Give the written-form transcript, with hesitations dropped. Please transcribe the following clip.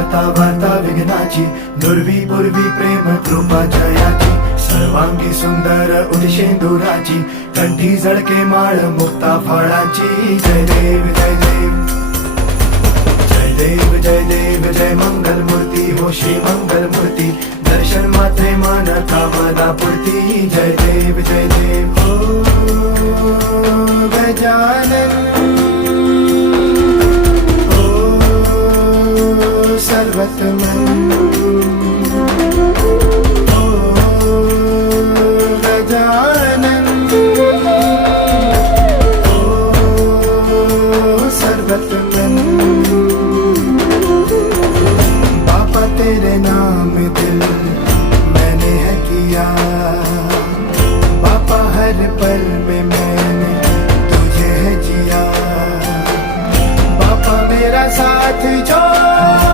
वार्ता वार्ता विघ्नाची, दुर्वी पूर्वी प्रेम कृपा जयाची, सर्वांगी सुंदर उदिशेंदुराची, कंठी झळके माळ मुक्ता फळाची. जय देव जय देव जय देव जय देव जय मंगल मूर्ती हो श्री मंगल मूर्ती, दर्शन मात्रे मान कामना पूर्ती. जय देव जय देव हो गजानन हो सर्वतमन.